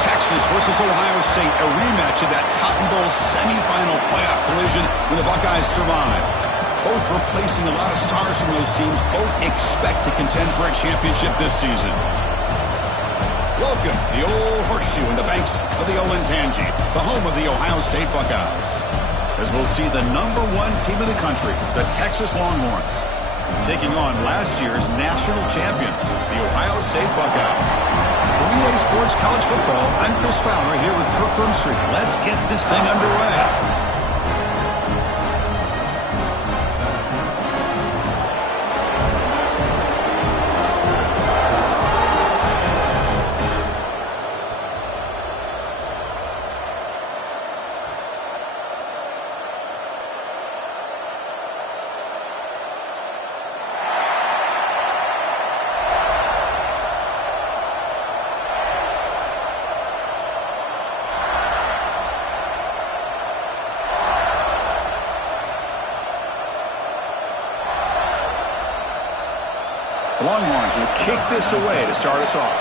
Texas versus Ohio State, a rematch of that Cotton Bowl semifinal playoff collision when the Buckeyes survived. Both replacing a lot of stars from those teams. Both expect to contend for a championship this season. Welcome, the old horseshoe in the banks of the Olentangy, the home of the Ohio State Buckeyes. As we'll see the #1 team in the country, the Texas Longhorns, taking on last year's national champions, the Ohio State Buckeyes. For EA Sports College Football, I'm Chris Fowler here with Kirk Hermstreet. Let's get this thing underway. The Longhorns will kick this away to start us off.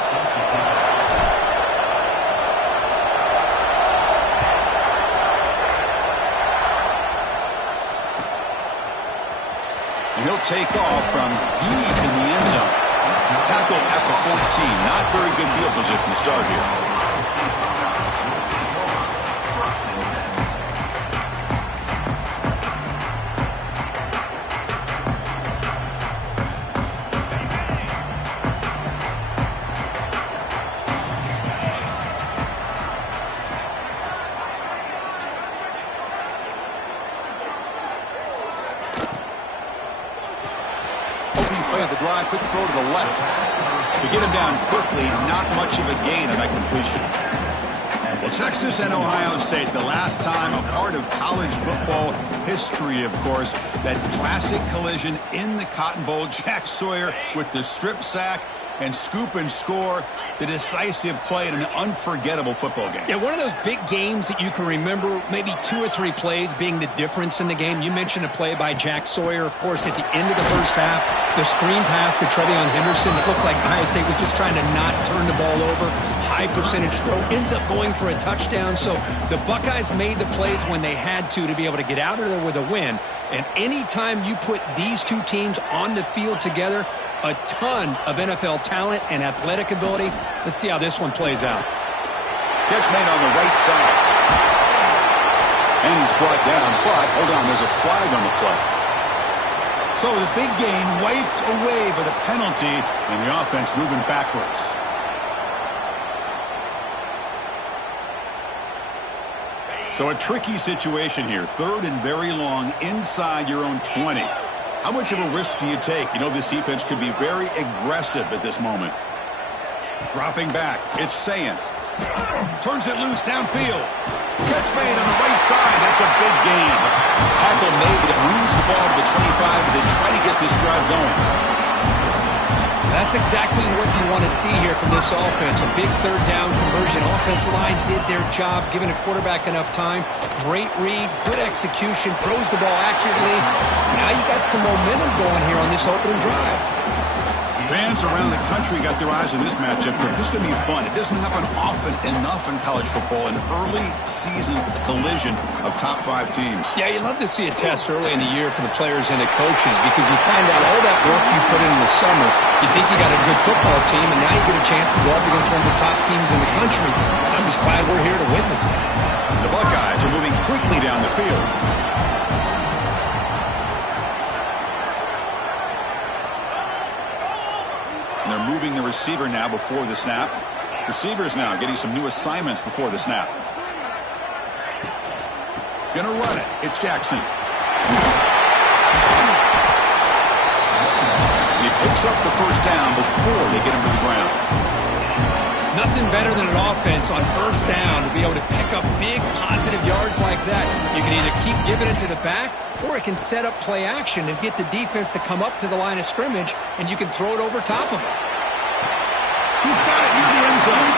And he'll take off from deep in the end zone. Tackle at the 14. Not very good field position to start here. The drive, quick throw to the left. To get him down quickly, not much of a gain on that completion. Well, Texas and Ohio State, the last time a part of college football history, of course, that classic collision in the Cotton Bowl. Jack Sawyer with the strip sack and scoop and score, the decisive play in an unforgettable football game. Yeah, one of those big games that you can remember, maybe 2 or 3 plays being the difference in the game. You mentioned a play by Jack Sawyer, of course, at the end of the first half. The screen pass to Trevion Henderson. It looked like Ohio State was just trying to not turn the ball over. High percentage throw, ends up going for a touchdown. So the Buckeyes made the plays when they had to be able to get out of there with a win. And anytime you put these two teams on the field together, a ton of NFL talent and athletic ability. Let's see how this one plays out. Catch made on the right side. And he's brought down, but hold on, there's a flag on the play. So the big gain wiped away by the penalty, and the offense moving backwards. So a tricky situation here. 3rd and very long inside your own 20. How much of a risk do you take? You know this defense could be very aggressive at this moment. Dropping back, it's Sayin. Turns it loose downfield. Catch made on the right side. That's a big gain. Tackle made, but it moves the ball to the 25 as they try to get this drive going. That's exactly what you want to see here from this offense. A big 3rd down conversion. Offensive line did their job, giving a quarterback enough time. Great read, good execution, throws the ball accurately. Now you got some momentum going here on this opening drive. Fans around the country got their eyes on this matchup, but this is going to be fun. It doesn't happen often enough in college football, an early season collision of top 5 teams. Yeah, you love to see a test early in the year for the players and the coaches because you find out all that work you put in the summer. You think you got a good football team, and now you get a chance to go up against one of the top teams in the country. I'm just glad we're here to witness it. The Buckeyes are moving quickly down the field. And they're moving the receiver now before the snap. Receivers now getting some new assignments before the snap. Gonna run it. It's Jackson. He picks up the first down before they get him to the ground. Nothing better than an offense on first down to be able to pick up big positive yards like that. You can either keep giving it to the back, or it can set up play action and get the defense to come up to the line of scrimmage, and you can throw it over top of it. He's got it near the end zone.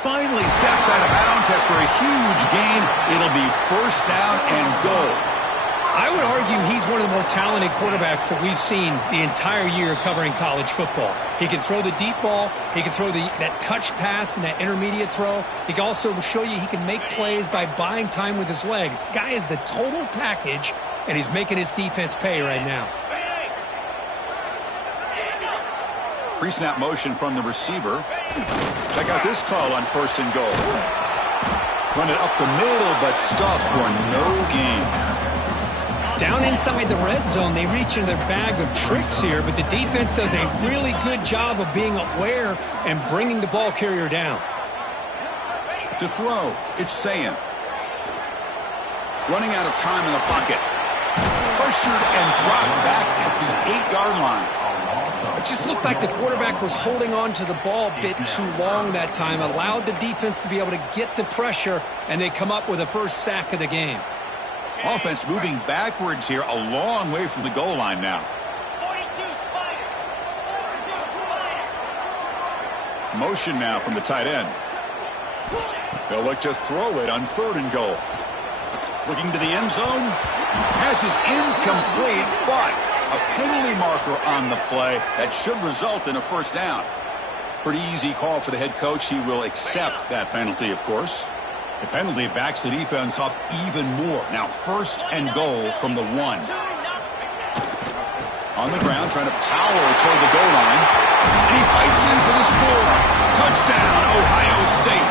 Finally steps out of bounds after a huge gain. It'll be first down and goal. I would argue he's one of the more talented quarterbacks that we've seen the entire year covering college football. He can throw the deep ball. He can throw that touch pass and that intermediate throw. He can also show you he can make plays by buying time with his legs. Guy is the total package, and he's making his defense pay right now. Pre-snap motion from the receiver. Check out this call on 1st and goal. Run it up the middle, but stuffed for no gain. Down inside the red zone, they reach in their bag of tricks here, but the defense does a really good job of being aware and bringing the ball carrier down. To throw, it's Sayin. Running out of time in the pocket. Pressured and dropped back at the 8-yard line. It just looked like the quarterback was holding on to the ball a bit too long that time, allowed the defense to be able to get the pressure, and they come up with a first sack of the game. Offense moving backwards here, a long way from the goal line now. 42 Spider. Motion now from the tight end. They'll look to throw it on 3rd and goal. Looking to the end zone. Pass is incomplete, but a penalty marker on the play that should result in a first down. Pretty easy call for the head coach. He will accept that penalty, of course. The penalty backs the defense up even more. Now 1st and goal from the 1. On the ground, trying to power toward the goal line. And he fights in for the score. Touchdown, Ohio State.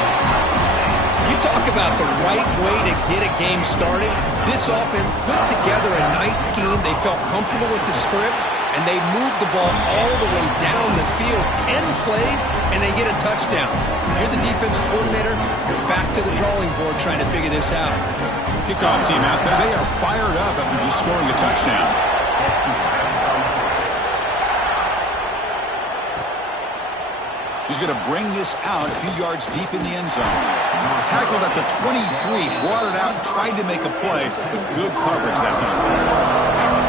You talk about the right way to get a game started. This offense put together a nice scheme. They felt comfortable with the script, and they moved the ball all the way down the field. 10 plays, and they get a touchdown. If you're the defensive coordinator, you're back to the drawing board trying to figure this out. Kickoff team out there. They are fired up after just scoring a touchdown. He's going to bring this out a few yards deep in the end zone. Tackled at the 23, brought it out, tried to make a play, but good coverage that time.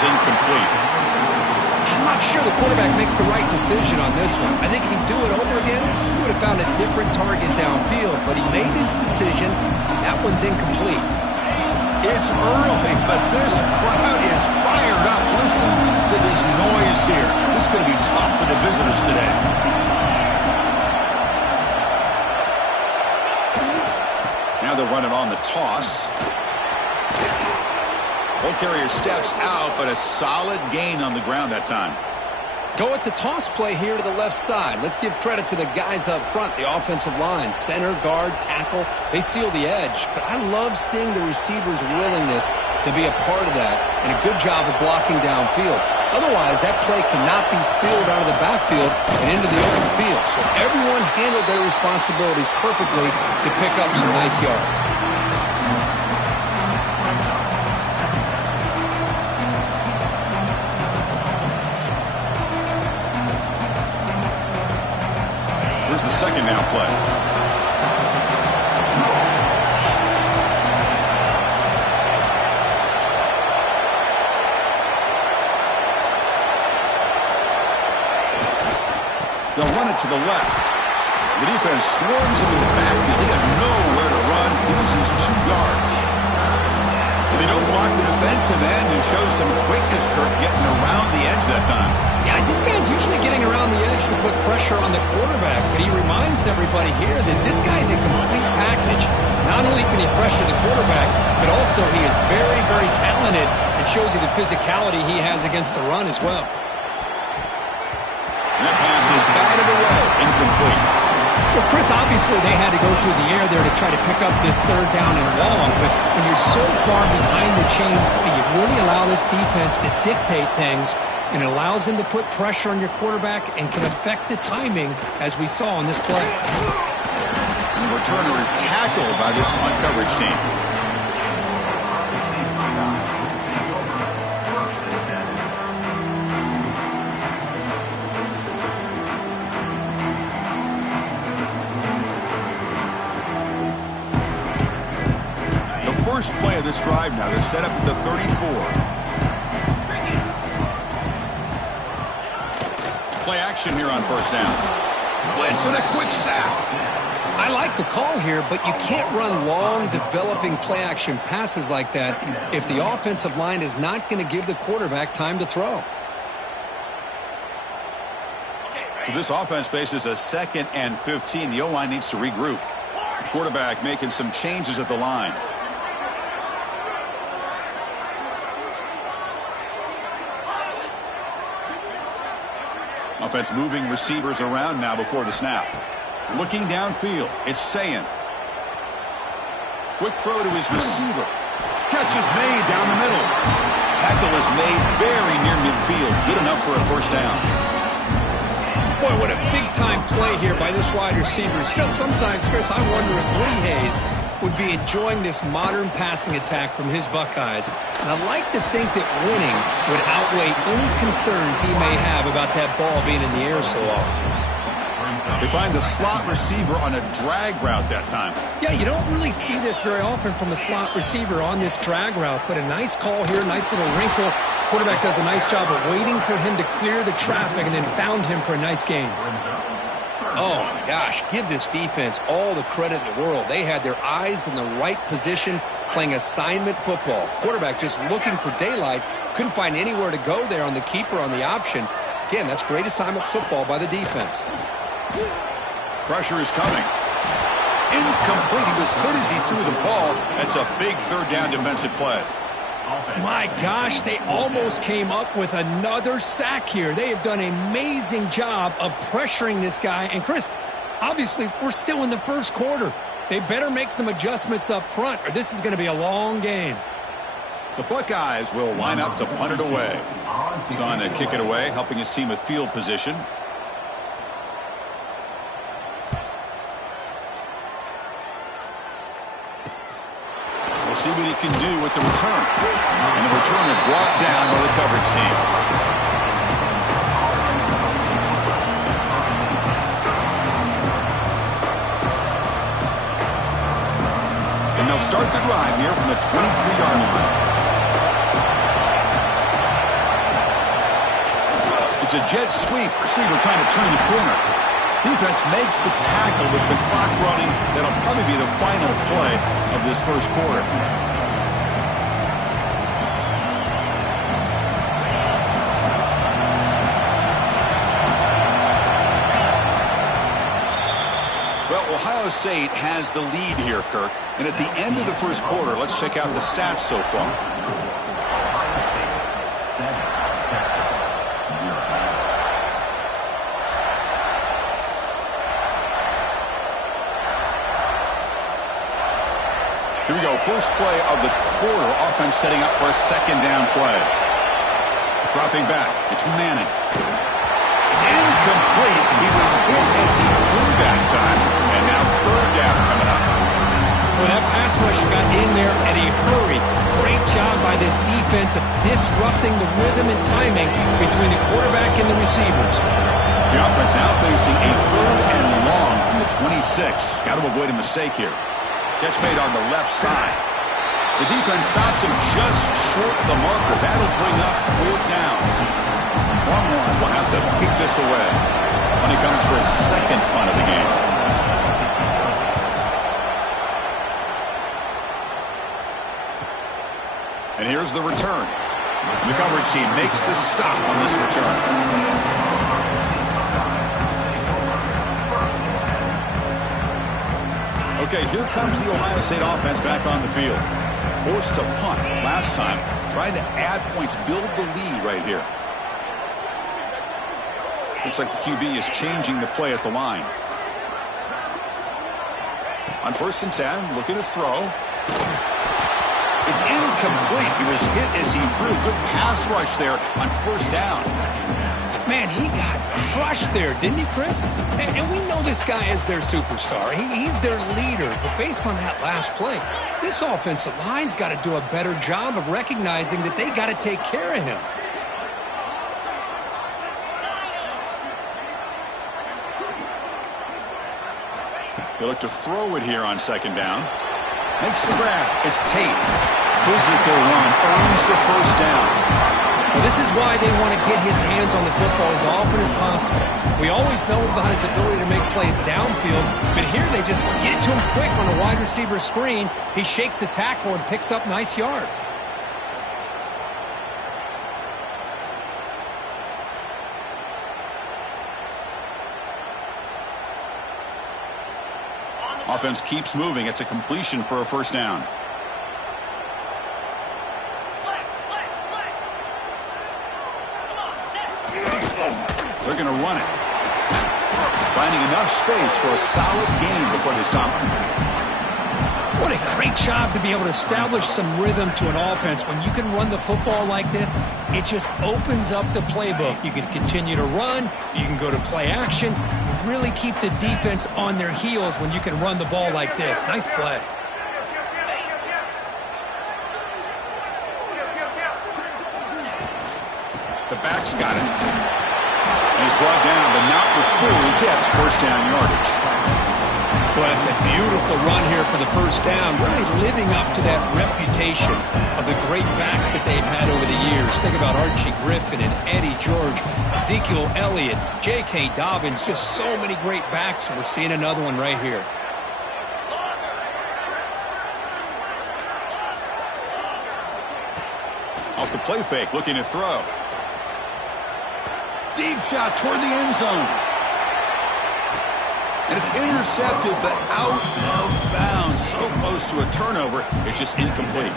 Incomplete. I'm not sure the quarterback makes the right decision on this one. I think if he'd do it over again, he would have found a different target downfield, but he made his decision. That one's incomplete. It's early, but this crowd is fired up. Listen to this noise here. This is going to be tough for the visitors today. Now they're running on the toss. Ball carrier steps out, but a solid gain on the ground that time. Go at the toss play here to the left side. Let's give credit to the guys up front, the offensive line, center, guard, tackle. They seal the edge. But I love seeing the receiver's willingness to be a part of that and a good job of blocking downfield. Otherwise, that play cannot be spilled out of the backfield and into the open field. So everyone handled their responsibilities perfectly to pick up some nice yards. Here's the second down play. They'll run it to the left. The defense swarms him in the backfield. He had nowhere to run, loses 2 yards. They don't block the defensive end and show some quickness, Kirk, getting around the edge that time. Yeah, this guy's usually getting around the edge to put pressure on the quarterback, but he reminds everybody here that this guy's a complete package. Not only can he pressure the quarterback, but also he is very, very talented and shows you the physicality he has against the run as well. And that pass is batted away, incomplete. Well, Chris, obviously they had to go through the air there to try to pick up this 3rd down and long, but when you're so far behind the chains, you really allow this defense to dictate things, and it allows them to put pressure on your quarterback and can affect the timing, as we saw on this play. And the returner is tackled by this punt coverage team. play of this drive now. They're set up at the 34. Play action here on first down. Blitz and a quick sack. I like the call here, but you can't run long, developing play-action passes like that if the offensive line is not going to give the quarterback time to throw. So this offense faces a 2nd and 15. The O-line needs to regroup. The quarterback making some changes at the line. Offense moving receivers around now before the snap. Looking downfield, it's Sayin. Quick throw to his receiver. Catch is made down the middle. Tackle is made very near midfield. Good enough for a first down. Boy, what a big-time play here by this wide receiver. You know, sometimes, Chris, I wonder if Woody Hayes would be enjoying this modern passing attack from his Buckeyes. And I'd like to think that winning would outweigh any concerns he may have about that ball being in the air so often. They find the slot receiver on a drag route that time. Yeah, you don't really see this very often from a slot receiver on this drag route, but a nice call here, nice little wrinkle. Quarterback does a nice job of waiting for him to clear the traffic and then found him for a nice gain. Oh, my gosh, give this defense all the credit in the world. They had their eyes in the right position, playing assignment football. Quarterback just looking for daylight, couldn't find anywhere to go there on the keeper on the option. Again, that's great assignment football by the defense. Pressure is coming. Incomplete. He was hit as he threw the ball. That's a big third down defensive play. My gosh, they almost came up with another sack here. They have done an amazing job of pressuring this guy. And, Chris, obviously, we're still in the first quarter. They better make some adjustments up front, or this is going to be a long game. The Buckeyes will line up to punt it away. He's on to kick it away, helping his team with field position. We'll see what he can do with the return. And the returner brought down by the coverage team. And they'll start the drive here from the 23-yard line. It's a jet sweep. Receiver trying to turn the corner. Defense makes the tackle with the clock running. That'll probably be the final play of this first quarter. Well, Ohio State has the lead here, Kirk. And at the end of the first quarter, let's check out the stats so far. Here we go, first play of the quarter. Offense setting up for a second down play. Dropping back, it's Manning. It's incomplete. He was hit as he threw that time. And now third down coming up. Well, that pass rush got in there in a hurry. Great job by this defense of disrupting the rhythm and timing between the quarterback and the receivers. The offense now facing a third and long from the 26. Got to avoid a mistake here. Catch made on the left side. The defense stops him just short of the marker. That'll bring up fourth down. Longhorns will have to kick this away when he comes for his second punt of the game. And here's the return. The coverage team makes the stop on this return. Okay, here comes the Ohio State offense back on the field. Forced to punt last time. Trying to add points, build the lead right here. Looks like the QB is changing the play at the line. On 1st and 10, looking to throw. It's incomplete. He was hit as he threw. Good pass rush there on first down. Man, he got crushed there, didn't he, Chris? And we know this guy is their superstar. He's their leader. But based on that last play, this offensive line's got to do a better job of recognizing that they got to take care of him. They look to throw it here on second down. Makes the grab. It's Tate. physical run earns the first down. Well, this is why they want to get his hands on the football as often as possible. We always know about his ability to make plays downfield, but here they just get it to him quick on a wide receiver screen. He shakes the tackle and picks up nice yards. Offense keeps moving. It's a completion for a first down. They're going to run it. Finding enough space for a solid gain before they stop him. What a great job to be able to establish some rhythm to an offense. When you can run the football like this, it just opens up the playbook. You can continue to run. You can go to play action. You really keep the defense on their heels when you can run the ball like this. Nice play. The back's got it. He's brought down, but not before he gets first down yardage. Well, that's a beautiful run here for the first down, really living up to that reputation of the great backs that they've had over the years. Think about Archie Griffin and Eddie George, Ezekiel Elliott, J.K. Dobbins, just so many great backs, and we're seeing another one right here. Off the play fake, looking to throw. Deep shot toward the end zone. And it's intercepted, but out of bounds. So close to a turnover, it's just incomplete.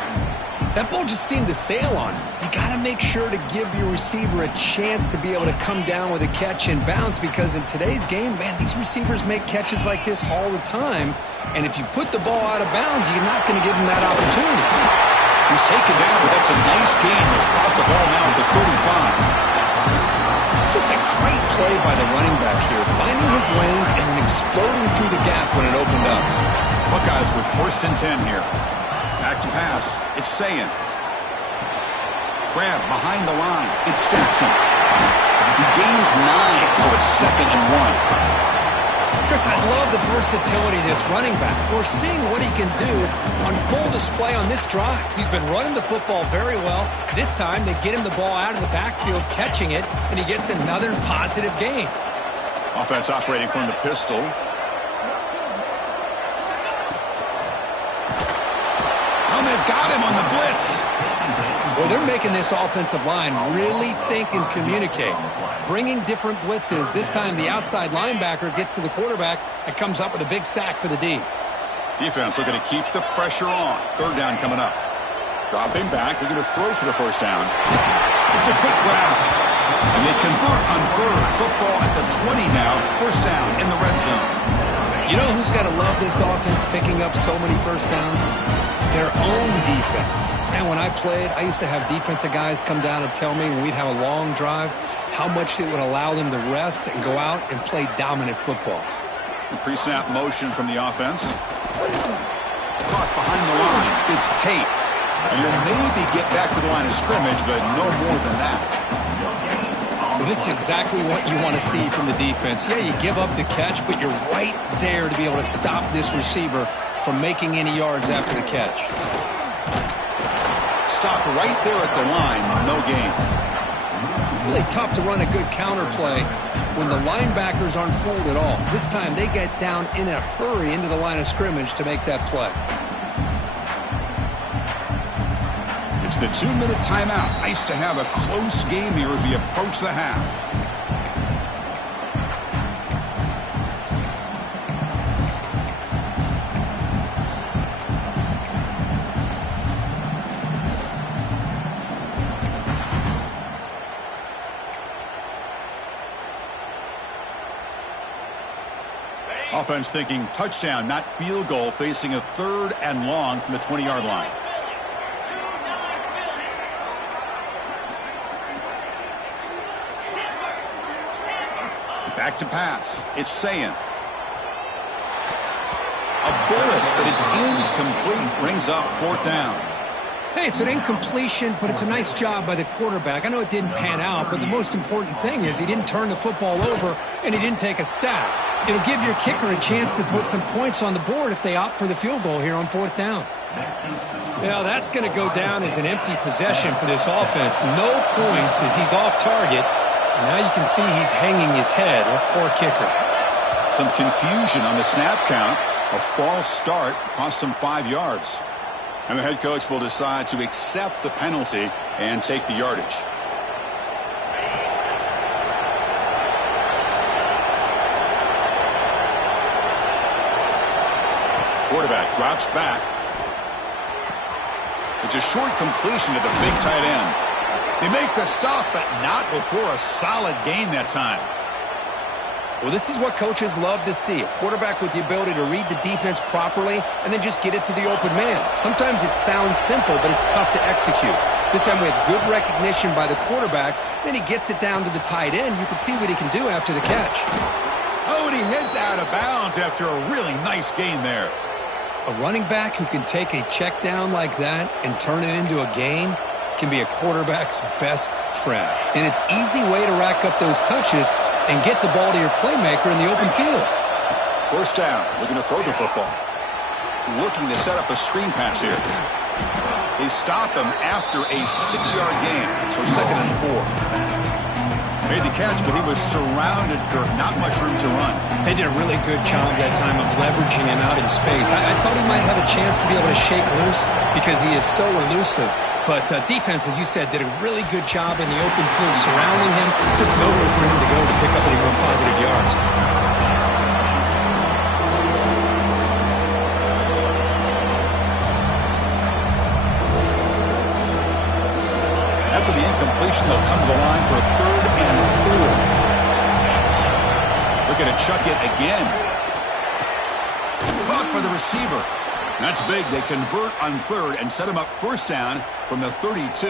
That ball just seemed to sail on. You got to make sure to give your receiver a chance to be able to come down with a catch and bounce, because in today's game, man, these receivers make catches like this all the time. And if you put the ball out of bounds, you're not going to give them that opportunity. He's taken down, but that's a nice gain to start the ball now at the 35. Just a great play by the running back here, finding his lanes and then exploding through the gap when it opened up. Buckeyes with 1st and 10 here. Back to pass. It's Sayin. Grab behind the line. It's Jackson. He gains 9, so it's 2nd and 1. Chris, I love the versatility of this running back. We're seeing what he can do on full display on this drive. He's been running the football very well. This time, they get him the ball out of the backfield, catching it, and he gets another positive gain. Offense operating from the pistol. And they've got him on the blitz. Well, they're making this offensive line really think and communicate. Bringing different blitzes. This time the outside linebacker gets to the quarterback and comes up with a big sack for the D. Defense looking to keep the pressure on. 3rd down coming up. Dropping back. They're going to throw for the first down. It's a quick grab. And they convert on 3rd. Football at the 20 now. First down in the red zone. You know who's got to love this offense picking up so many first downs? Their own defense. Man, when I played, I used to have defensive guys come down and tell me when we'd have a long drive how much it would allow them to rest and go out and play dominant football. The pre-snap motion from the offense. Caught behind the line. It's Tate. And you'll maybe get back to the line of scrimmage, but no more than that. Well, this is exactly what you want to see from the defense. Yeah, you give up the catch, but you're right there to be able to stop this receiver from making any yards after the catch. Stopped right there at the line, no gain. Really tough to run a good counter play when the linebackers aren't fooled at all. This time they get down in a hurry into the line of scrimmage to make that play. It's the 2-minute timeout. Nice to have a close game here as we approach the half. Offense thinking touchdown, not field goal, facing a 3rd and long from the 20-yard line. Back to pass. It's Sayin. A bullet, but it's incomplete. Brings up 4th down. Hey, it's an incompletion, but it's a nice job by the quarterback. I know it didn't pan out, but the most important thing is he didn't turn the football over and he didn't take a sack. It'll give your kicker a chance to put some points on the board if they opt for the field goal here on 4th down. Now, that's going to go down as an empty possession for this offense. No points as he's off target. And now you can see he's hanging his head. What poor kicker. Some confusion on the snap count. A false start cost them 5 yards. And the head coach will decide to accept the penalty and take the yardage. Quarterback drops back. It's a short completion to the big tight end. They make the stop, but not before a solid gain that time. Well, this is what coaches love to see. A quarterback with the ability to read the defense properly and then just get it to the open man. Sometimes it sounds simple, but it's tough to execute. This time we have good recognition by the quarterback. Then he gets it down to the tight end. You can see what he can do after the catch. Oh, and he heads out of bounds after a really nice gain there. A running back who can take a check down like that and turn it into a gain can be a quarterback's best friend. And it's an easy way to rack up those touches and get the ball to your playmaker in the open field. 1st down, looking to throw the football. Looking to set up a screen pass here. They stop him after a 6-yard gain, so 2nd and 4. Made the catch, but he was surrounded, Kirk. Not much room to run. They did a really good job that time of leveraging him out in space. I thought he might have a chance to be able to shake loose because he is so elusive. But defense, as you said, did a really good job in the open field surrounding him. Just no room for him to go to pick up any more positive yards. After the incompletion, they'll come to the line for a 3rd and 4. Looking to chuck it again. Caught by the receiver. That's big. They convert on 3rd and set him up 1st down from the 32.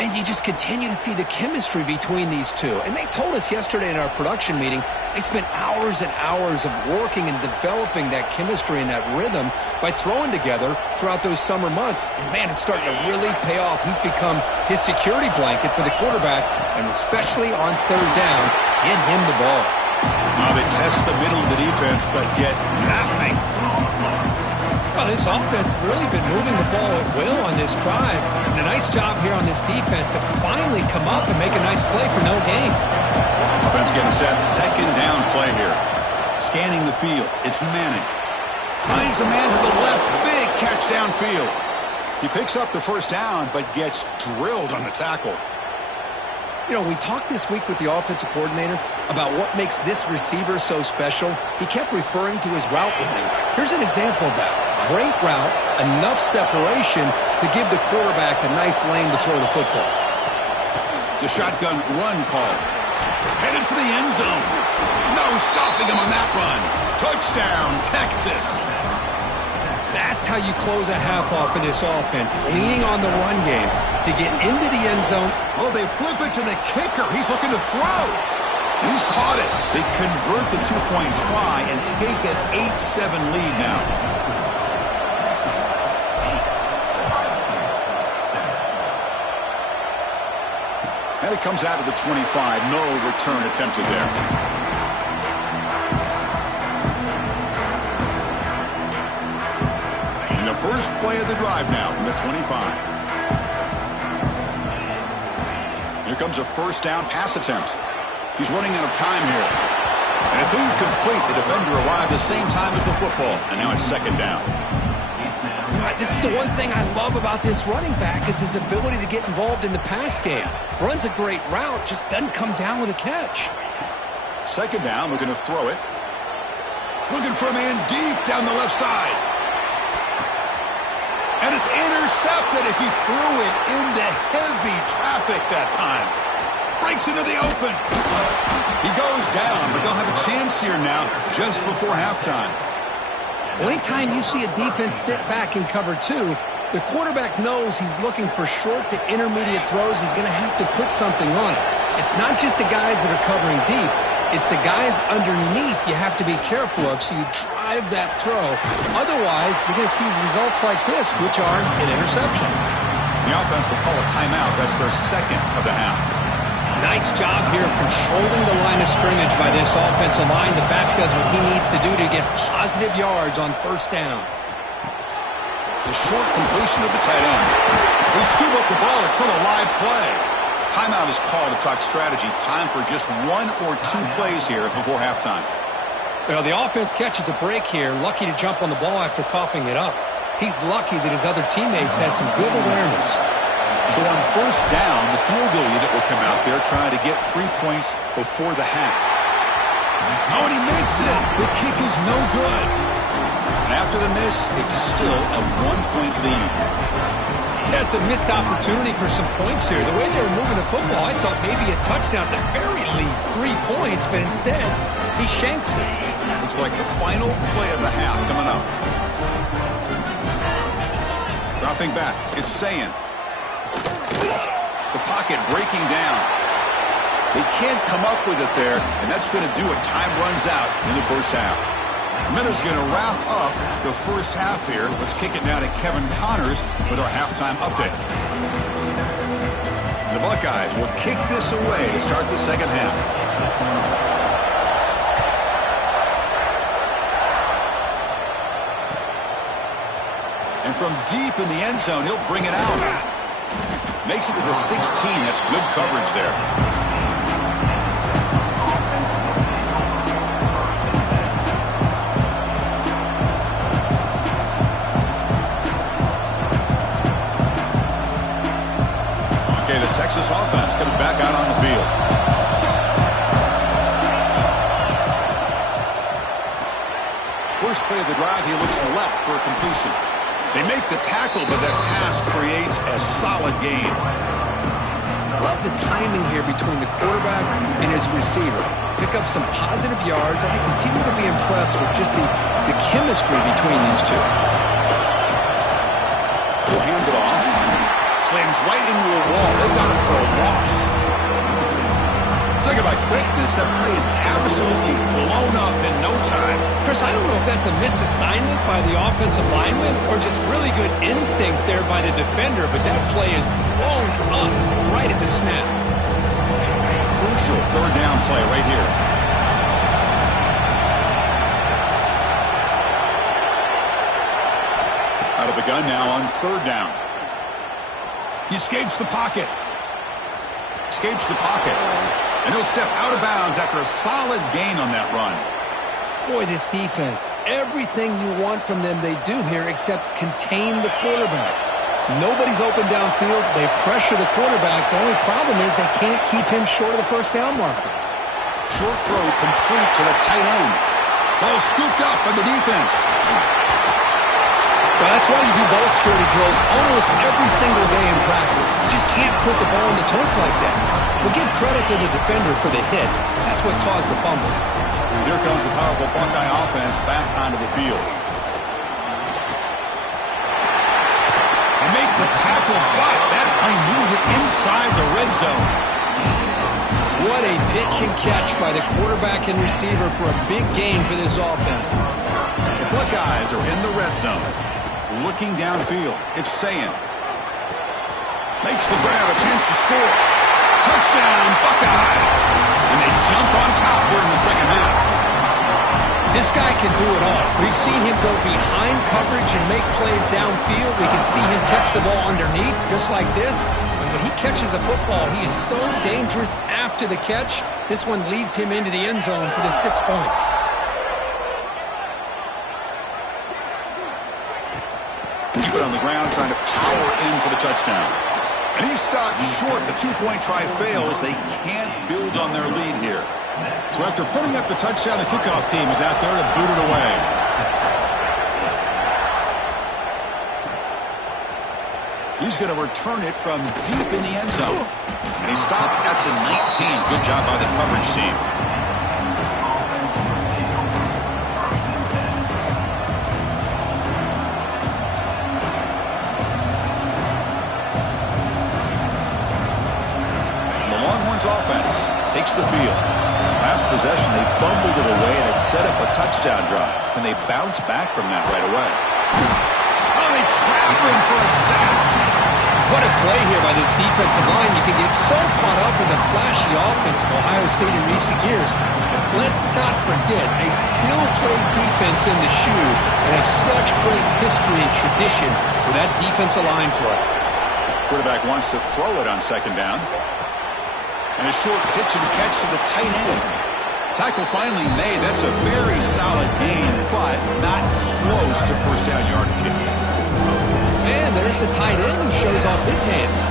And you just continue to see the chemistry between these two. And they told us yesterday in our production meeting, they spent hours and hours of working and developing that chemistry and that rhythm by throwing together throughout those summer months. And, man, it's starting to really pay off. He's become his security blanket for the quarterback, and especially on 3rd down, get him the ball. Now they test the middle of the defense, but get nothing. Well, this offense has really been moving the ball at will on this drive. And a nice job here on this defense to finally come up and make a nice play for no gain. Offense getting set. 2nd down play here. Scanning the field. It's Manning. Finds a man to the left. Big catch downfield. He picks up the 1st down, but gets drilled on the tackle. You know, we talked this week with the offensive coordinator about what makes this receiver so special. He kept referring to his route running. Here's an example of that. Great route, enough separation to give the quarterback a nice lane to throw the football. It's a shotgun run call. Headed for the end zone. No stopping him on that run. Touchdown, Texas. That's how you close a half off of this offense, leaning on the run game to get into the end zone. Oh, they flip it to the kicker. He's looking to throw. And he's caught it. They convert the 2-point try and take an 8-7 lead now. And it comes out of the 25. No return attempted there. And the first play of the drive now from the 25. Here comes a 1st down pass attempt. He's running out of time here. And it's incomplete. The defender arrived the same time as the football. And now it's 2nd down. You know, this is the one thing I love about this running back is his ability to get involved in the pass game. Runs a great route, just doesn't come down with a catch. 2nd down, looking to throw it. Looking for a man deep down the left side. And it's intercepted as he threw it into heavy traffic that time. Breaks into the open. He goes down, but they'll have a chance here now just before halftime. Well, anytime you see a defense sit back in cover 2, the quarterback knows he's looking for short to intermediate throws. He's going to have to put something on it. It's not just the guys that are covering deep. It's the guys underneath you have to be careful of, so you drive that throw. Otherwise, you're going to see results like this, which are an interception. The offense will call a timeout. That's their second of the half. Nice job here of controlling the line of scrimmage by this offensive line. The back does what he needs to do to get positive yards on first down. The short completion of the tight end. They scoop up the ball. It's still a live play. Timeout is called to talk strategy. Time for just 1 or 2 plays here before halftime. Well, the offense catches a break here. Lucky to jump on the ball after coughing it up. He's lucky that his other teammates had some good awareness. So on first down, the field goal unit will come out there trying to get 3 points before the half. Oh, and he missed it. The kick is no good. And after the miss, it's still a 1-point lead. Yeah, it's a missed opportunity for some points here. The way they were moving the football, I thought maybe a touchdown, at the very least 3 points, but instead, he shanks it. Looks like the final play of the half coming up. Dropping back, it's Sayin. The pocket breaking down. They can't come up with it there, and that's going to do it. Time runs out in the first half. Miller's going to wrap up the first half here. Let's kick it down to Kevin Connors with our halftime update. The Buckeyes will kick this away to start the second half. And from deep in the end zone, he'll bring it out. Makes it to the 16. That's good coverage there. Okay, the Texas offense comes back out on the field. First play of the drive, he looks left for a completion. They make the tackle, but that pass creates a solid gain. Love the timing here between the quarterback and his receiver. Pick up some positive yards, and I continue to be impressed with just the chemistry between these two. He'll hand it off. Slams right into a wall. They've got him for a loss. Talk about quickness. That play is absolutely blown up in no time. Chris, I don't know if that's a misassignment by the offensive lineman or just really good instincts there by the defender, but that play is blown up right at the snap. Crucial third down play right here. Out of the gun now on third down. He escapes the pocket. Escapes the pocket. And he'll step out of bounds after a solid gain on that run. Boy, this defense, everything you want from them they do here except contain the quarterback. Nobody's open downfield. They pressure the quarterback. The only problem is they can't keep him short of the first down marker. Short throw complete to the tight end. Ball scooped up by the defense. Well, that's why you do ball security drills almost every single day in practice. You just can't put the ball in the turf like that. But give credit to the defender for the hit, because that's what caused the fumble. Here comes the powerful Buckeye offense back onto the field. They make the tackle, but that plane moves it inside the red zone. What a pitch and catch by the quarterback and receiver for a big gain for this offense. The Buckeyes are in the red zone. Looking downfield, it's Sayin. Makes the grab, a chance to score. Touchdown, Buckeyes! And they jump on top here in the second half. This guy can do it all. We've seen him go behind coverage and make plays downfield. We can see him catch the ball underneath, just like this. And when he catches a football, he is so dangerous after the catch. This one leads him into the end zone for the 6 points. Keep it on the ground, trying to power in for the touchdown. And he's stopped short. The 2-point try fails. They can't build on their lead here. So after putting up the touchdown, the kickoff team is out there to boot it away. He's going to return it from deep in the end zone. And he stopped at the 19. Good job by the coverage team. Offense takes the field. last possession, they fumbled it away, and it set up a touchdown drive. Can they bounce back from that right away? Oh, they trap him for a sack. What a play here by this defensive line. You can get so caught up in the flashy offense of Ohio State in recent years. But let's not forget, they still play defense in the shoe and have such great history and tradition with that defensive line play. Quarterback wants to throw it on second down. And a short pitch and catch to the tight end. Tackle finally made. That's a very solid gain, but not close to first down yardage. And there's the tight end who shows off his hands.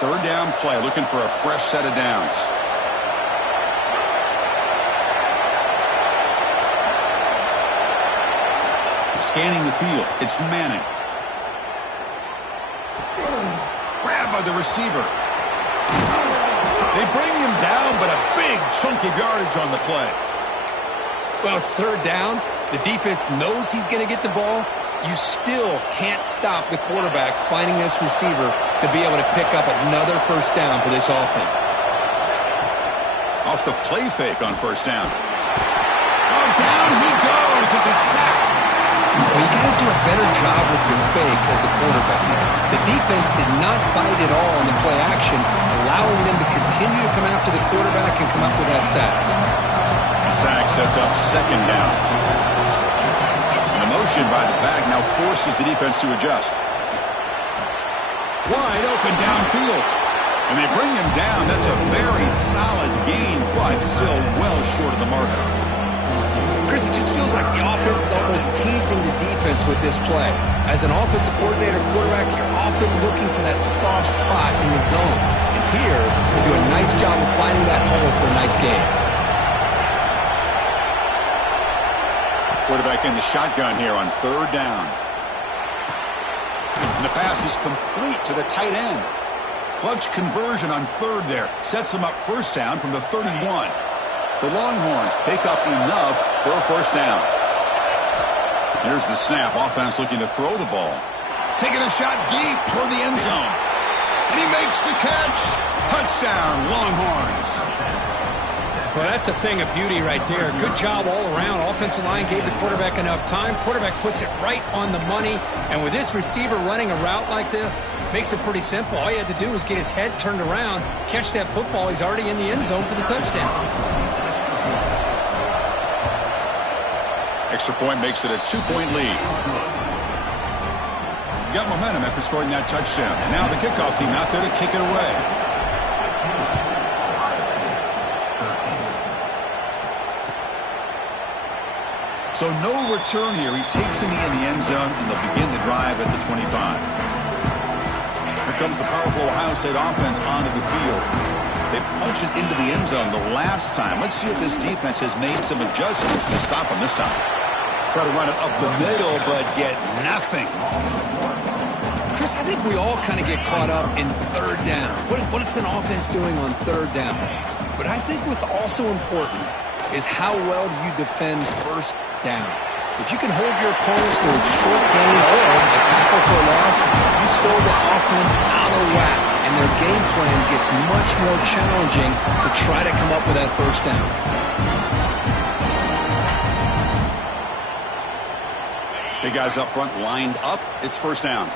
Third down play, looking for a fresh set of downs. Scanning the field, it's Manning. Grab by the receiver. They bring him down, but a big chunk of yardage on the play. Well, it's third down. The defense knows he's going to get the ball. You still can't stop the quarterback finding this receiver to be able to pick up another first down for this offense. Off the play fake on first down. Oh, down he goes. It's a sack. Well, you got to do a better job with your fake as the quarterback. The defense did not bite at all on the play action, allowing them to continue to come after the quarterback and come up with that sack. The sack sets up second down. And the motion by the back now forces the defense to adjust. Wide open downfield. And they bring him down. That's a very solid gain, but still well short of the marker. Chris, it just feels like the offense is almost teasing the defense with this play. As an offensive coordinator, quarterback, you're often looking for that soft spot in the zone. And here, they do a nice job of finding that hole for a nice gain. Quarterback in the shotgun here on third down. And the pass is complete to the tight end. Clutch conversion on third there. Sets them up first down from the 31. The Longhorns pick up enough for a first down. Here's the snap. Offense looking to throw the ball. Taking a shot deep toward the end zone. And he makes the catch. Touchdown, Longhorns. Well, that's a thing of beauty right there. Good job all around. Offensive line gave the quarterback enough time. Quarterback puts it right on the money. And with this receiver running a route like this, makes it pretty simple. All you had to do was get his head turned around, catch that football. He's already in the end zone for the touchdown. Extra point makes it a 2-point lead. Got momentum after scoring that touchdown. And now the kickoff team out there to kick it away. So no return here. He takes it in the end zone, and they'll begin the drive at the 25. Here comes the powerful Ohio State offense onto the field. They punch it into the end zone the last time. Let's see if this defense has made some adjustments to stop them this time. Try to run it up the middle, but get nothing. Chris, I think we all kind of get caught up in third down. What is an offense doing on third down? But I think what's also important is how well you defend first down. If you can hold your opponents to a short gain or a tackle for a loss, you throw the offense out of whack, and their game plan gets much more challenging to try to come up with that first down. Big guys up front lined up. It's first down.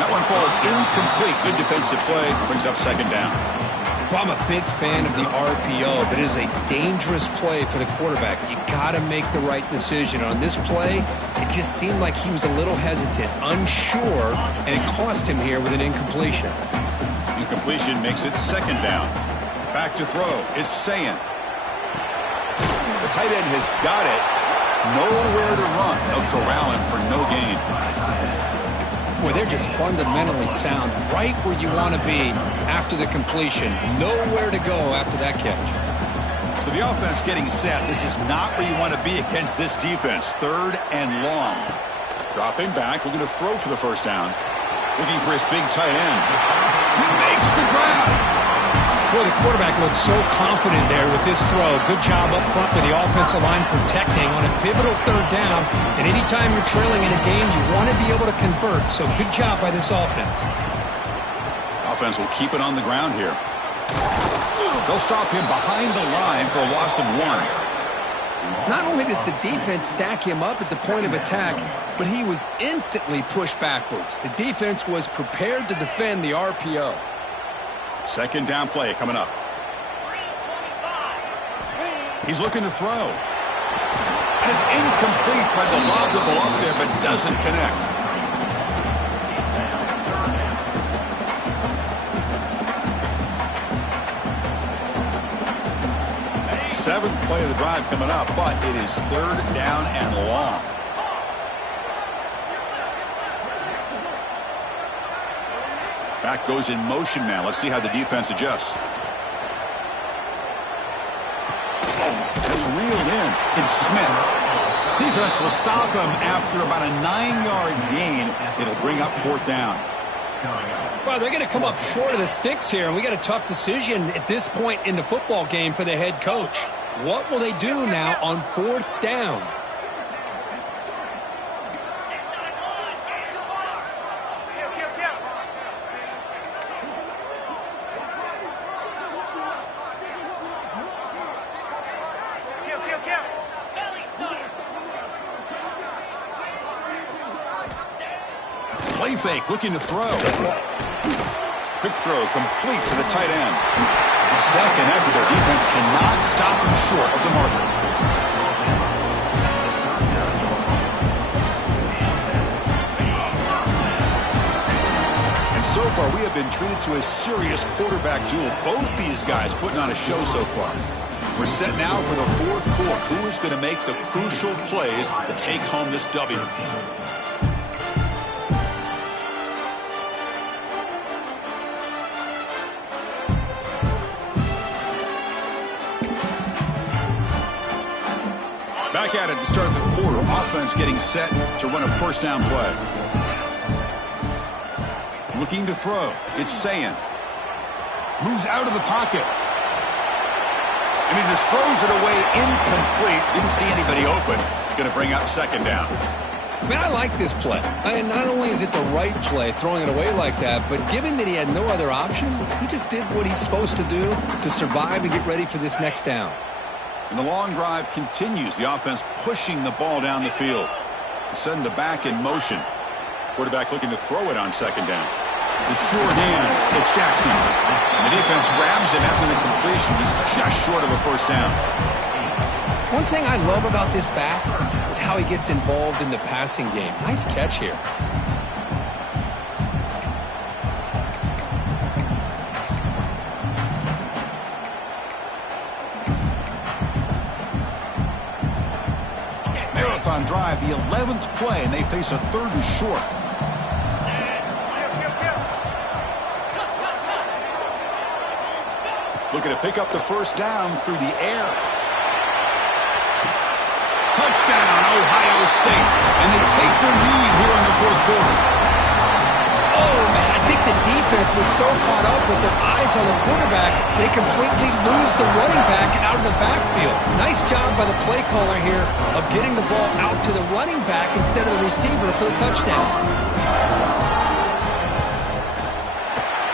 That one falls incomplete. Good defensive play. Brings up second down. Well, I'm a big fan of the RPO, but it is a dangerous play for the quarterback. You got to make the right decision. On this play, it just seemed like he was a little hesitant, unsure, and it cost him here with an incompletion. Incompletion makes it second down. Back to throw. It's Sayin. The tight end has got it. Nowhere to run. No corralling for no gain. Boy, they're just fundamentally sound right where you want to be after the completion. Nowhere to go after that catch. So the offense getting set. This is not where you want to be against this defense. Third and long. Dropping back. We're going to throw for the first down. Looking for his big tight end. He makes the grab. Boy, the quarterback looks so confident there with this throw. Good job up front with the offensive line protecting on a pivotal third down. And anytime you're trailing in a game, you want to be able to convert. So good job by this offense. Offense will keep it on the ground here. They'll stop him behind the line for a loss of 1. Not only does the defense stack him up at the point of attack, but he was instantly pushed backwards. The defense was prepared to defend the RPO. Second down play coming up. He's looking to throw. And it's incomplete. Tried to lob the ball up there, but doesn't connect. Seventh play of the drive coming up, but it is third down and long. Back goes in motion now. Let's see how the defense adjusts. That's reeled in. It's Smith. Defense will stop him after about a 9-yard gain. It'll bring up fourth down. Well, they're going to come up short of the sticks here, and we got a tough decision at this point in the football game for the head coach. What will they do now on fourth down? Play fake, looking to throw. Quick throw, complete to the tight end. Second effort, their defense cannot stop him short of the marker. And so far, we have been treated to a serious quarterback duel. Both these guys putting on a show so far. We're set now for the fourth quarter. Who is going to make the crucial plays to take home this W? Back at it to start the quarter. Offense getting set to run a first down play. Looking to throw. It's Sayan. Moves out of the pocket. And he just throws it away incomplete. Didn't see anybody open. Going to bring up second down. Man, I like this play. And not only is it the right play, throwing it away like that, but given that he had no other option, he just did what he's supposed to do to survive and get ready for this next down. And the long drive continues. The offense pushing the ball down the field. Sending the back in motion. Quarterback looking to throw it on second down. The short hands. It's Jackson. And the defense grabs him after the completion. He's just short of a first down. One thing I love about this back is how he gets involved in the passing game. Nice catch here. Marathon drive, the 11th play, and they face a third and short. Looking to pick up the first down through the air. Touchdown, Ohio State. And they take the lead here in the fourth quarter. Oh, man, I think the defense was so caught up with their eyes on the quarterback, they completely lose the running back out of the backfield. Nice job by the play caller here of getting the ball out to the running back instead of the receiver for the touchdown.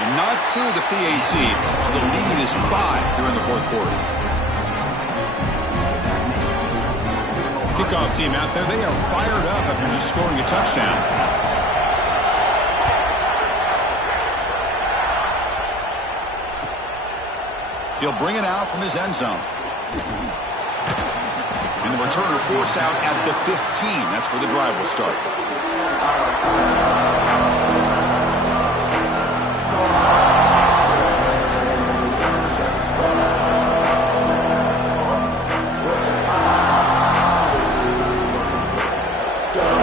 And not through the PAT, so the lead is 5 here in the fourth quarter. Kickoff team out there, they are fired up after just scoring a touchdown. He'll bring it out from his end zone. And the returner forced out at the 15. That's where the drive will start.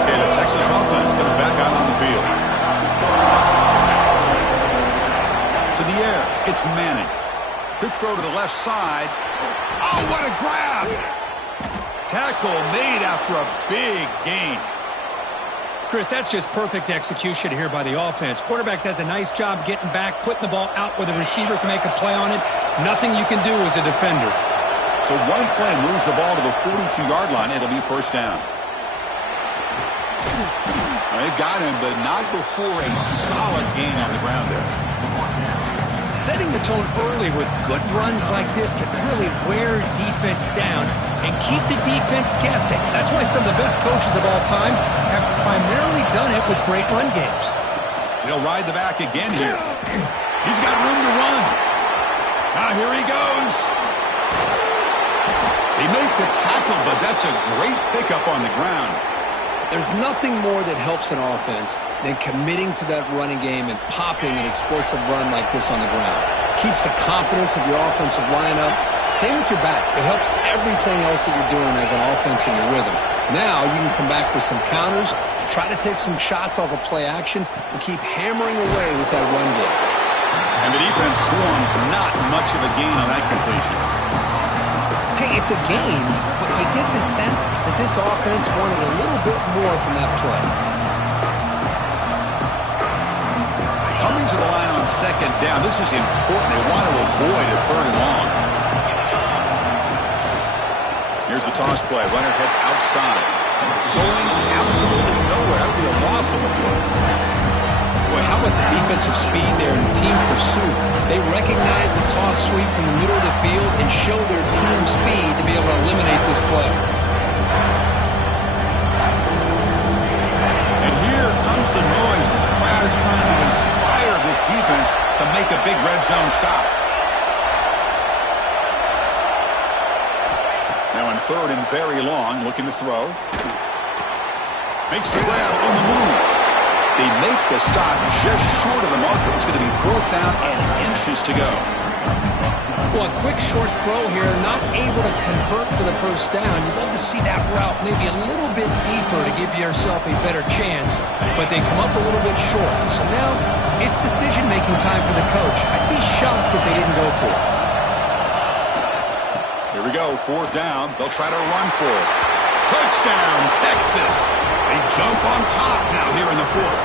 Okay, the Texas offense comes back out on the field. To the air, it's Manning. Quick throw to the left side. Oh, what a grab! Tackle made after a big gain. Chris, that's just perfect execution here by the offense. Quarterback does a nice job getting back, putting the ball out where the receiver can make a play on it. Nothing you can do as a defender. So one play moves the ball to the 42-yard line. It'll be first down. They've got him, but not before a solid gain on the ground there. Setting the tone early with good runs like this can really wear defense down and keep the defense guessing. That's why some of the best coaches of all time have primarily done it with great run games. He'll ride the back again here. He's got room to run. Now here he goes. They make the tackle, but that's a great pickup on the ground. There's nothing more that helps an offense than committing to that running game and popping an explosive run like this on the ground. Keeps the confidence of your offensive lineup. Same with your back. It helps everything else that you're doing as an offense in your rhythm. Now you can come back with some counters, try to take some shots off of play action, and keep hammering away with that run game. And the defense swarms not much of a gain on that completion. Hey, it's a game, but you get the sense that this offense wanted a little bit more from that play. Coming to the line on second down, this is important. They want to avoid a third and long. Here's the toss play. Runner heads outside. Going absolutely nowhere. That would be a loss of a play. Boy, how about the defensive speed there in team pursuit? They recognize the toss sweep from the middle of the field and show their team speed to be able to eliminate this play. And here comes the noise. This crowd is trying to inspire this defense to make a big red zone stop. Now on third and very long, looking to throw. Makes the grab on the move. They make the stop just short of the marker. It's going to be fourth down and inches to go. Well, a quick short throw here, not able to convert for the first down. You'd love to see that route maybe a little bit deeper to give yourself a better chance, but they come up a little bit short. So now it's decision-making time for the coach. I'd be shocked if they didn't go for it. Here we go, fourth down. They'll try to run for it. Touchdown, Texas. They jump on top now here in the fourth.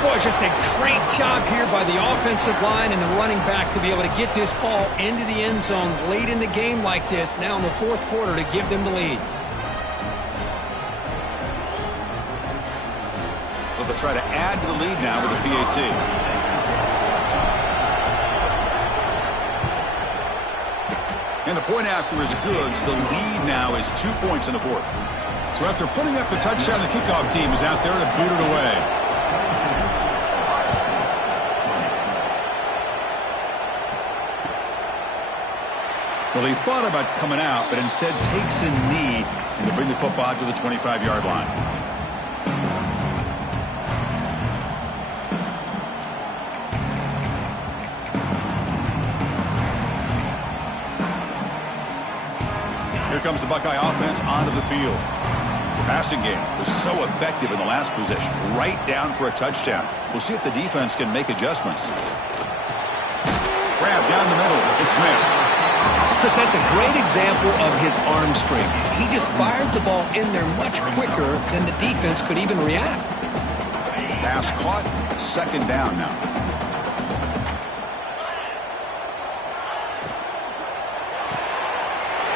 Boy, just a great job here by the offensive line and the running back to be able to get this ball into the end zone late in the game like this, now in the fourth quarter, to give them the lead. So they'll try to add to the lead now with a PAT. And the point after is good, so the lead now is 2 points in the fourth. So after putting up a touchdown, the kickoff team is out there to boot it away. Well, he thought about coming out, but instead takes a knee and to bring the football to the 25-yard line. Here comes the Buckeye offense onto the field. The passing game was so effective in the last possession, right down for a touchdown. We'll see if the defense can make adjustments. Grab down the middle. It's Smith. Chris, that's a great example of his arm strength. He just fired the ball in there much quicker than the defense could even react. Pass caught. Second down now.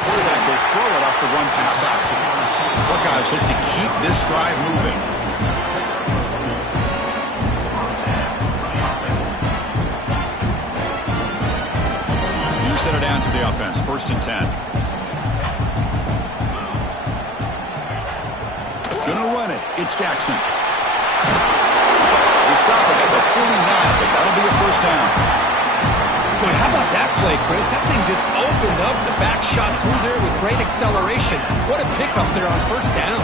Quarterback will throw it off the run pass option. Buckeyes look to keep this drive moving. Set it down to the offense. First and 10. Gonna run it. It's Jackson. They stop it at the 49, but that'll be a first down. Boy, how about that play, Chris? That thing just opened up. The back shot through there with great acceleration. What a pickup there on first down.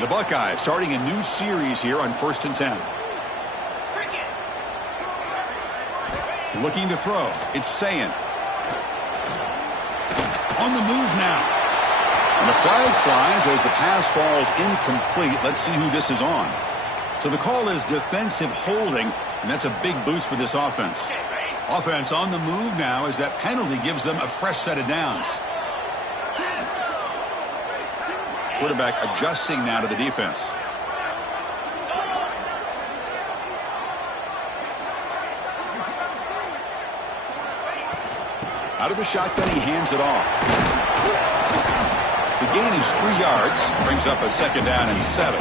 The Buckeyes starting a new series here on first and 10. Looking to throw. It's Sayin. On the move now. And the flag flies as the pass falls incomplete. Let's see who this is on. So the call is defensive holding, and that's a big boost for this offense. Offense on the move now as that penalty gives them a fresh set of downs. Quarterback adjusting now to the defense. Out of the shotgun, he hands it off. The gain is 3 yards, brings up a 2nd down and 7.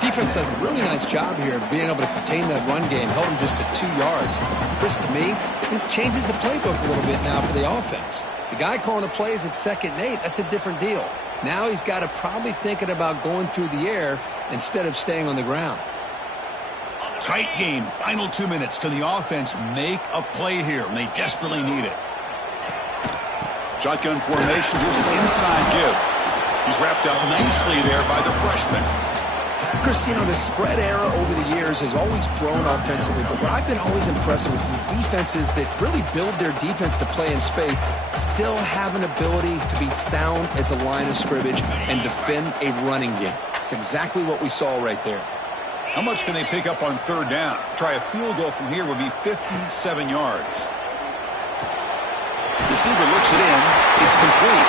Defense does a really nice job here of being able to contain that run game, held him just to 2 yards. Chris, to me, this changes the playbook a little bit now for the offense. The guy calling the plays at 2nd and 8, that's a different deal. Now he's got to probably thinking about going through the air instead of staying on the ground. Tight game. Final 2 minutes. Can the offense make a play here? And they desperately need it. Shotgun formation. Here's an inside give. He's wrapped up nicely there by the freshman. Chris, you know, the spread era over the years has always grown offensively, but what I've been always impressed with defenses that really build their defense to play in space still have an ability to be sound at the line of scrimmage and defend a running game. It's exactly what we saw right there. How much can they pick up on 3rd down? Try a field goal from here would be 57 yards. Receiver looks it in. It's complete.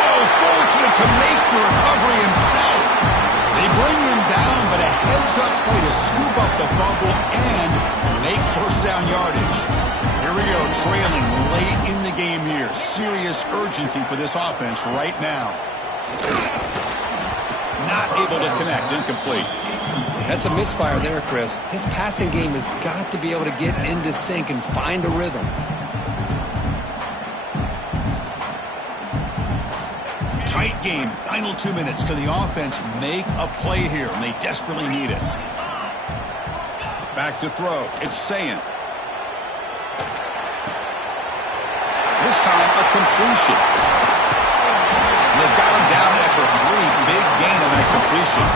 Oh, fortunate to make the recovery himself. They bring him down, but a heads-up play to scoop up the fumble and make 1st down yardage. Here we go, trailing late in the game here. Serious urgency for this offense right now. Not able to connect, incomplete. That's a misfire there, Chris. This passing game has got to be able to get into sync and find a rhythm. Tight game. Final 2 minutes. Can the offense make a play here? And they desperately need it. Back to throw. It's Sayin. This time, a completion. They've got him down after a really big gain on that completion.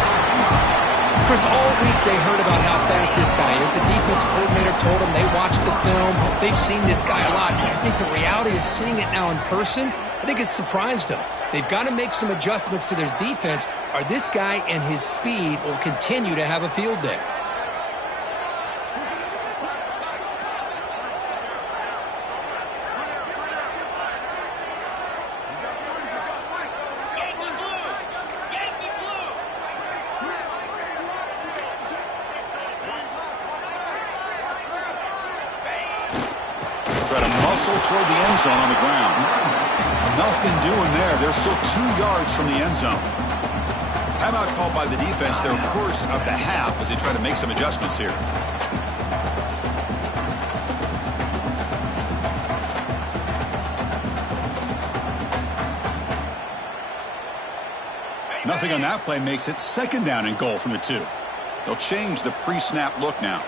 Chris, all week they heard about how fast this guy is. The defense coordinator told them they watched the film. They've seen this guy a lot. But I think the reality is seeing it now in person, I think it's surprised them. They've got to make some adjustments to their defense, or this guy and his speed will continue to have a field day. Try to muscle toward the end zone on the ground. Nothing doing there. They're still 2 yards from the end zone. Timeout called by the defense, their first of the half, as they try to make some adjustments here. Nothing on that play makes it 2nd down and goal from the 2. They'll change the pre-snap look now.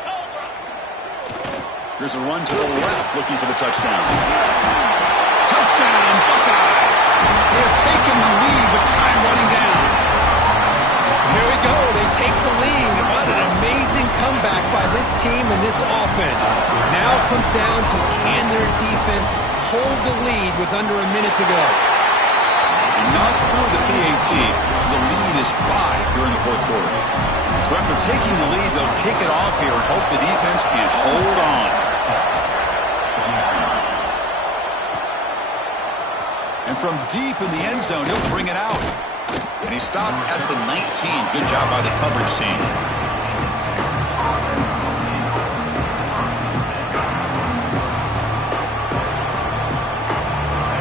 Here's a run to the left, looking for the touchdown. Touchdown, Buckeyes! They have taken the lead, but time running down. Here we go. They take the lead. What an amazing comeback by this team and this offense. Now it comes down to can their defense hold the lead with under a minute to go. Not through the PAT, so the lead is 5 here in the 4th quarter. So after taking the lead, they'll kick it off here and hope the defense can hold on. And from deep in the end zone, he'll bring it out. And he stopped at the 19. Good job by the coverage team.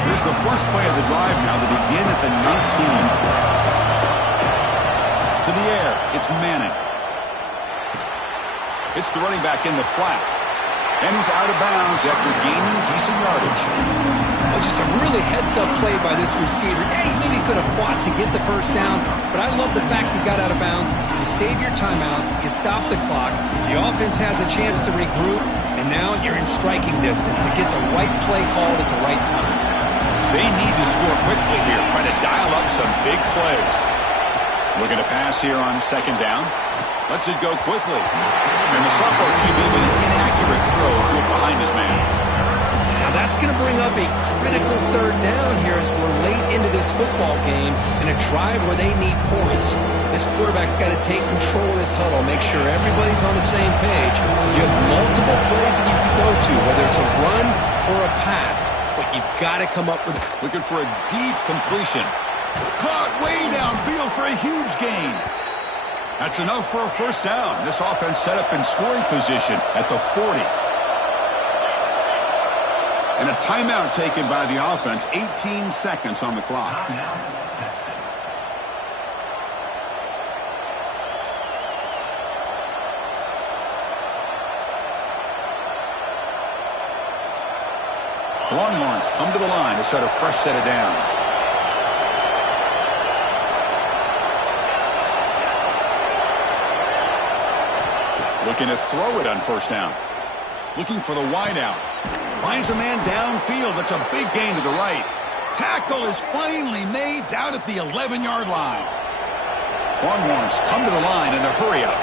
Here's the first play of the drive now. They begin at the 19. To the air, it's Manning. It's the running back in the flat. And he's out of bounds after gaining decent yardage. Well, just a really heads-up play by this receiver. Yeah, he maybe could have fought to get the 1st down, but I love the fact he got out of bounds. You save your timeouts, you stop the clock, the offense has a chance to regroup, and now you're in striking distance to get the right play called at the right time. They need to score quickly here, try to dial up some big plays. Looking to pass here on 2nd down. Lets it go quickly. And the sophomore QB with an inaccurate throw behind his man. Now that's going to bring up a critical 3rd down here as we're late into this football game in a drive where they need points. This quarterback's got to take control of this huddle, make sure everybody's on the same page. You have multiple plays that you can go to, whether it's a run or a pass, but you've got to come up with... Looking for a deep completion. Caught way downfield for a huge gain. That's enough for a first down. This offense set up in scoring position at the 40. And a timeout taken by the offense. 18 seconds on the clock. Longhorns come to the line to set a fresh set of downs. Looking to throw it on first down. Looking for the wideout. Finds a man downfield. That's a big gain to the right. Tackle is finally made down at the 11-yard line. Longhorns come to the line in the hurry-up.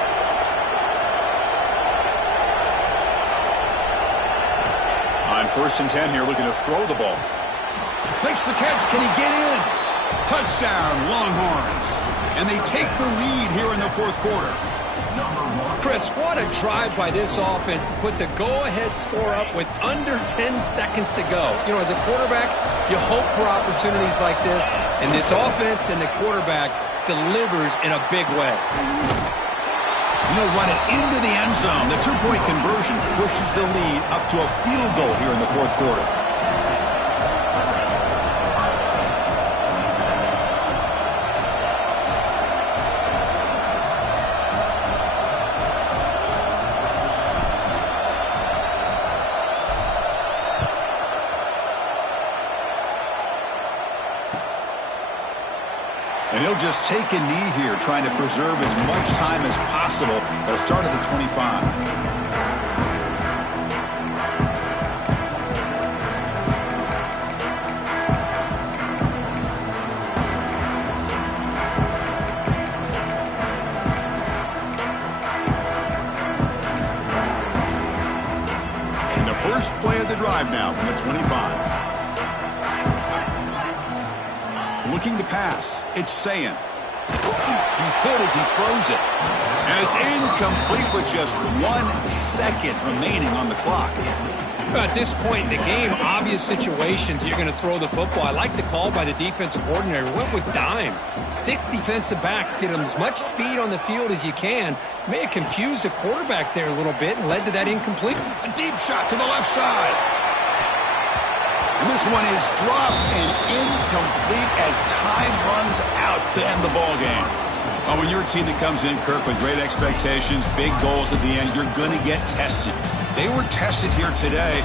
On 1st and 10 here, looking to throw the ball. Makes the catch. Can he get in? Touchdown, Longhorns. And they take the lead here in the fourth quarter. Chris, what a drive by this offense to put the go-ahead score up with under 10 seconds to go. You know, as a quarterback, you hope for opportunities like this, and this offense and the quarterback delivers in a big way. He'll run it into the end zone. The two-point conversion pushes the lead up to a field goal here in the fourth quarter. And he'll just take a knee here, trying to preserve as much time as possible at the start of the 25. And the first play of the drive now from the 25. Looking to pass. It's Sayin. He's hit as he throws it. And it's incomplete with just 1 second remaining on the clock. At this point in the game, obvious situations, you're going to throw the football. I like the call by the defensive coordinator. Went with dime. 6 defensive backs, get them as much speed on the field as you can. May have confused the quarterback there a little bit and led to that incomplete. A deep shot to the left side. And this one is dropped and incomplete as time runs out to end the ball game. Well, when you're a team that comes in, Kirk, with great expectations, big goals at the end, you're going to get tested. They were tested here today.